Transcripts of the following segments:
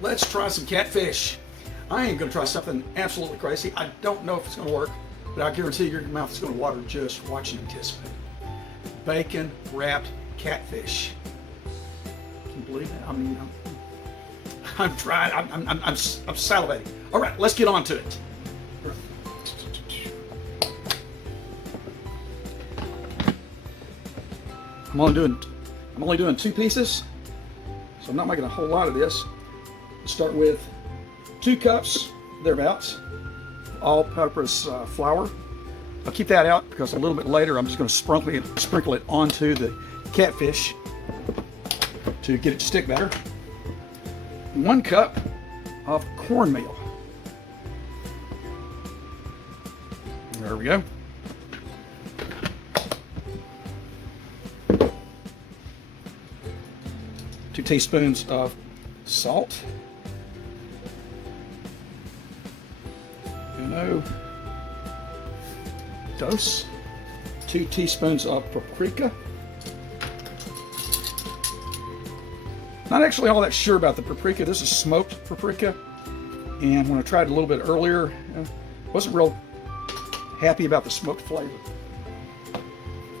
let's try some catfish. I ain't gonna try something absolutely crazy. I don't know if it's gonna work, but I guarantee your mouth is gonna water just watching and anticipate. Bacon wrapped catfish. Can you believe that? I mean, I'm trying. I'm salivating. All right, let's get on to it. I'm only doing 2 pieces, so I'm not making a whole lot of this. Start with 2 cups, thereabouts, all-purpose flour. I'll keep that out because a little bit later I'm just going to sprinkle it onto the catfish to get it to stick better. 1 cup of cornmeal. There we go. 2 teaspoons of salt. 2 teaspoons of paprika. Not actually all that sure about the paprika. This is smoked paprika, and when I tried it a little bit earlier, wasn't real happy about the smoked flavor.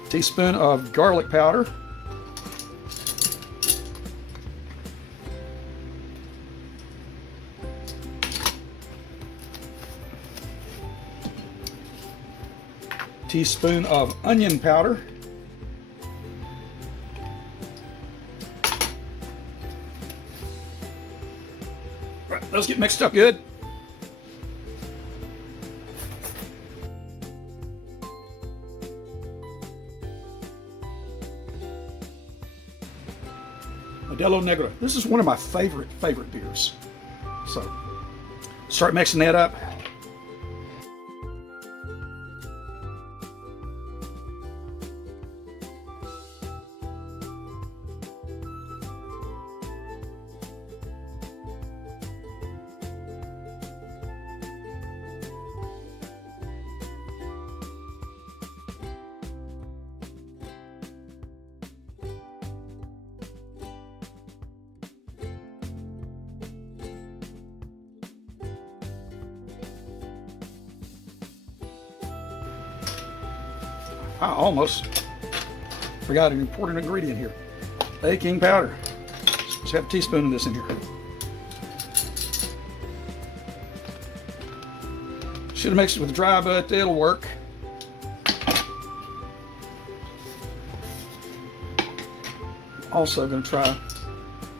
Teaspoon of garlic powder. Teaspoon of onion powder. Right, those get mixed up good. Modelo Negro. This is one of my favorite beers. So start mixing that up. I almost forgot an important ingredient here. Baking powder. Just have a teaspoon of this in here. Should have mixed it with dry, but it'll work. Also going to try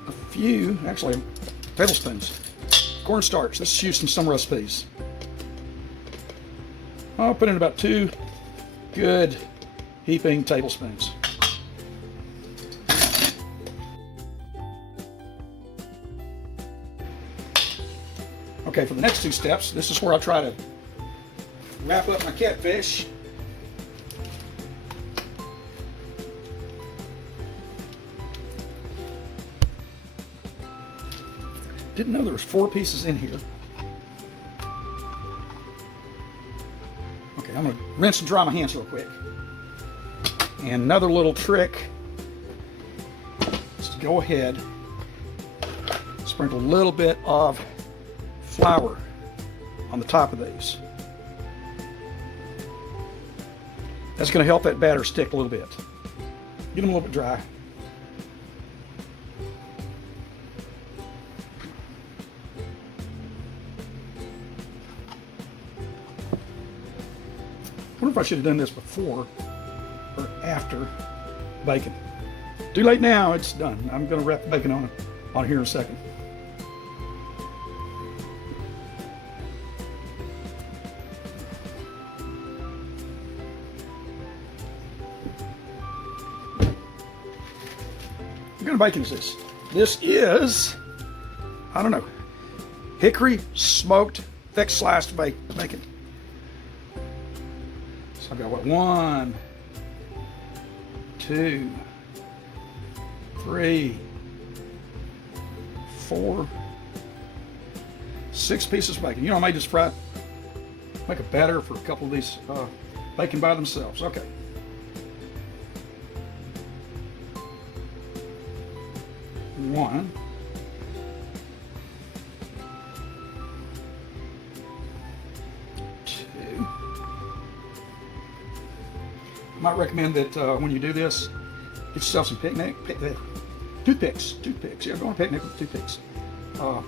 a few, actually tablespoons, cornstarch. This is used in some recipes. I'll put in about 2 good heaping tablespoons. Okay, for the next 2 steps, this is where I'll try to wrap up my catfish. Didn't know there was 4 pieces in here. Okay, I'm gonna rinse and dry my hands real quick. And another little trick is to go ahead, sprinkle a little bit of flour on the top of these. That's going to help that batter stick a little bit. Get them a little bit dry. I wonder if I should have done this before or after bacon. Too late now, it's done. I'm going to wrap the bacon on here in a second. What kind of bacon is this? This is, I don't know, hickory-smoked, thick sliced bacon. So I've got what, 1, 2, 3, 4, 6 pieces of bacon. You know, I may just make a batter for a couple of these bacon by themselves. Okay. One, might recommend that when you do this, get yourself some toothpicks. Yeah, go on a picnic with toothpicks. And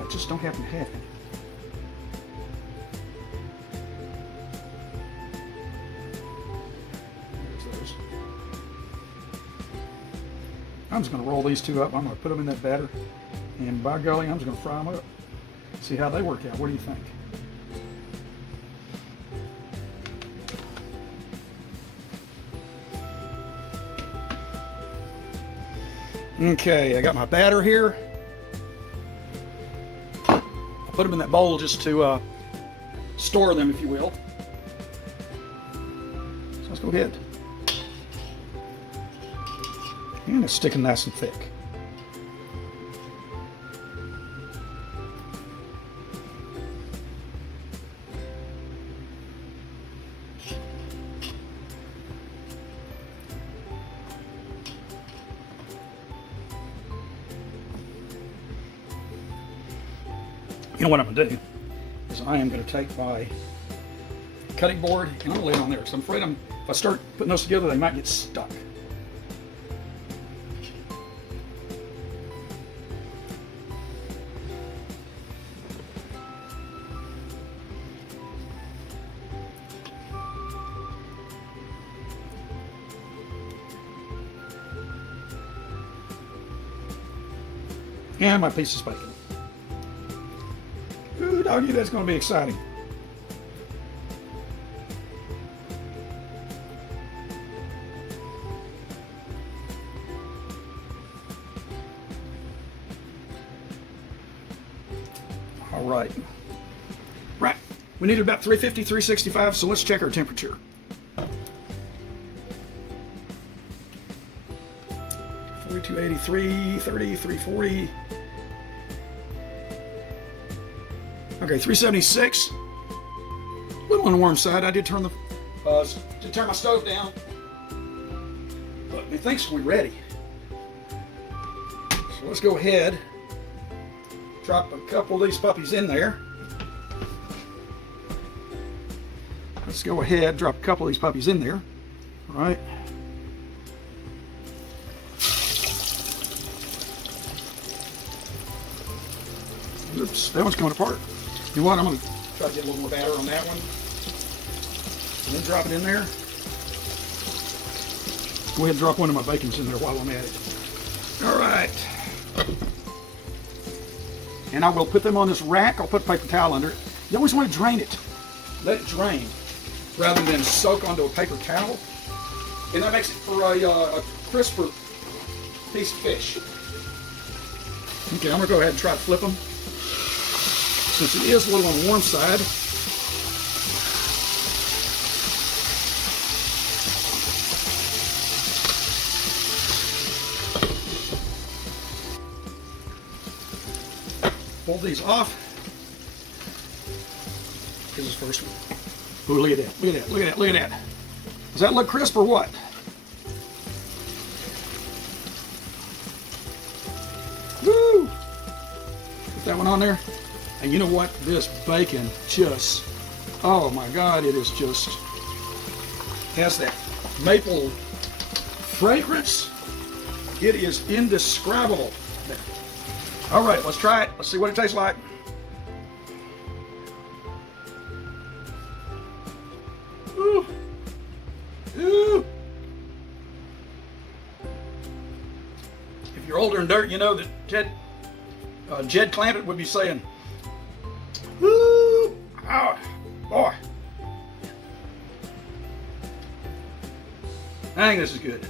I just don't happen to have any. There's those. I'm just going to roll these two up. I'm going to put them in that batter. And by golly, I'm just going to fry them up. See how they work out. What do you think? Okay, I got my batter here. I'll put them in that bowl just to store them, if you will. So let's go ahead. And it's sticking nice and thick. You know what I'm going to do is I am going to take my cutting board and I'm going to lay it on there because I'm afraid if I start putting those together, they might get stuck. And my piece of bacon. Ooh, doggy, that's going to be exciting. All right. Right. We needed about 350, 365, so let's check our temperature. 4283, 30, 340. Okay, 376. A little on the warm side. I did turn my stove down, but methinks we're ready. So let's go ahead, drop a couple of these puppies in there. Let's go ahead, drop a couple of these puppies in there. All right. Oops, that one's coming apart. You know what? I'm going to try to get a little more batter on that one. And then drop it in there. Go ahead and drop one of my bacons in there while I'm at it. All right. And I will put them on this rack. I'll put a paper towel under it. You always want to drain it. Let it drain rather than soak onto a paper towel. And that makes it for a crisper piece of fish. Okay, I'm going to go ahead and try to flip them. Since it is a little on the warm side, pull these off. Here's the first one. Ooh, look at that, look at that, look at that, look at that. Does that look crisp or what? Woo! Put that one on there. And you know what? This bacon just, oh my God, it is just, has that maple fragrance. It is indescribable. All right, let's try it. Let's see what it tastes like. Ooh. Ooh. If you're older in dirt, you know that Jed Clampett would be saying, woo! Oh, boy. I think this is good.